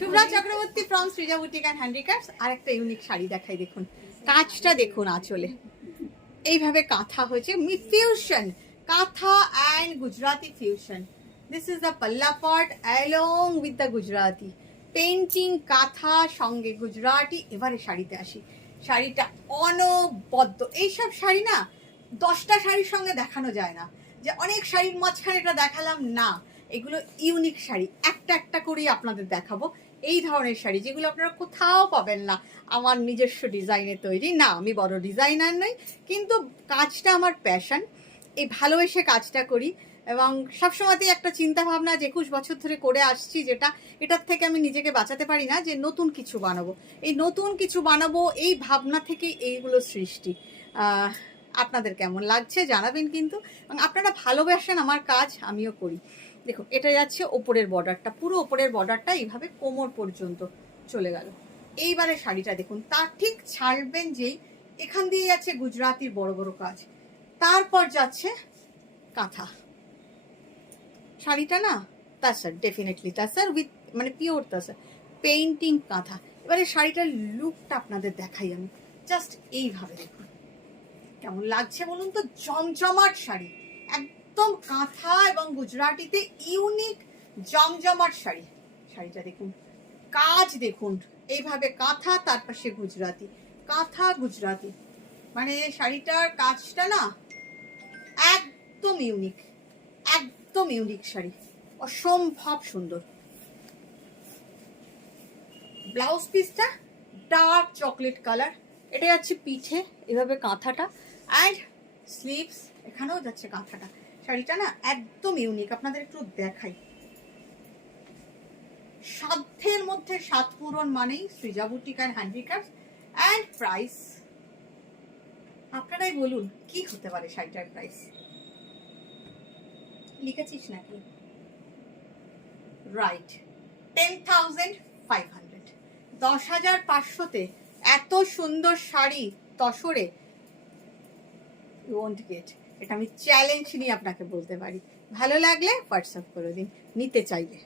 Shubhra Chakraborty from Srija boutique and handicrafts. আর একটা unique sari দেখাই, দেখুন কাজটা দেখুন, আঁচলে এইভাবে কাঁথা হয়েছে, fusion kantha and Gujarati fusion. This is the pallu part along with the Gujarati painting, kantha সঙ্গে গুজরাটি। এবারে শাড়িতে আসি, শাড়িটা অনবদ্য। এইসব শাড়ি না 10টা শাড়ির সঙ্গে দেখানো যায় না, যে অনেক শাড়ির মাঝখানে এটা দেখালাম না। এগুলো ইউনিক শাড়ি, একটা একটা করেই আপনাদের দেখাবো। এই ধরনের শাড়ি যেগুলো আপনারা কোথাও পাবেন না, আমার নিজস্ব ডিজাইনে তৈরি না। আমি বড় ডিজাইনার নই, কিন্তু কাজটা আমার প্যাশন, এই ভালোবেসে কাজটা করি। এবং সবসময়তেই একটা চিন্তা ভাবনা, যে 21 বছর ধরে করে আসছি, যেটা এটার থেকে আমি নিজেকে বাঁচাতে পারি না, যে নতুন কিছু বানাবো। এই নতুন কিছু বানাবো এই ভাবনা থেকে এইগুলো সৃষ্টি। আপনাদের কেমন লাগছে জানাবেন কিন্তু, এবং আপনারা ভালোবাসেন আমার কাজ, আমিও করি। দেখুন এটা যাচ্ছে ওপরের বর্ডারটা, পুরো ওপরের বর্ডারটা এইভাবে কোমর পর্যন্ত চলে গেল। এইবারে শাড়িটা দেখুন, তার ঠিক ছাড়বেন যেই এখান দিয়ে যাচ্ছে গুজরাটির বড় বড় কাজ, তারপর যাচ্ছে কাঁথা। শাড়িটা না তাসার, ডেফিনেটলি তাসার উইথ মানে পিওর তাসার পেইন্টিং কাঁথা। এবারে শাড়িটার লুকটা আপনাদের দেখাই আমি, জাস্ট এইভাবে দেখুন কেমন লাগছে বলুন তো। জমজমাট শাড়ি, একদম কাঁথা এবং গুজরাটিতে ইউনিক জমজমাট শাড়ি। শাড়িটা দেখুন, কাজ দেখুন, এইভাবে কাঁথা, তার পাশে গুজরাটি, কাঁথা গুজরাটি, মানে শাড়িটার কাজটা না একদম ইউনিক, একদম ইউনিক শাড়ি, অসম্ভব সুন্দর। ব্লাউজ পিসটা ডার্ক চকলেট কালার, এটা যাচ্ছে পিঠে এভাবে কাঁথাটা, অ্যান্ড স্লিভস এখানেও যাচ্ছে কাঁথাটা। শাড়িটা না একদম ইউনিক, আপনাদের একটু দেখাই। সাধ্যের মধ্যে সাত পূরণ মানেই Srija boutique and handicrafts. And price আপনারাই বলুন কি হতে পারে শাড়িটার প্রাইস, লিখেছিস নাকি? রাইট, 10,500, 10,500-তে এত সুন্দর শাড়ি তসরে ইউ ওয়ন্ট গেট। এটা আমি চ্যালেঞ্জ নিয়ে আপনাকে বলতে পারি। ভালো লাগলে হোয়াটসঅ্যাপ করে দিন নিতে চাইলে।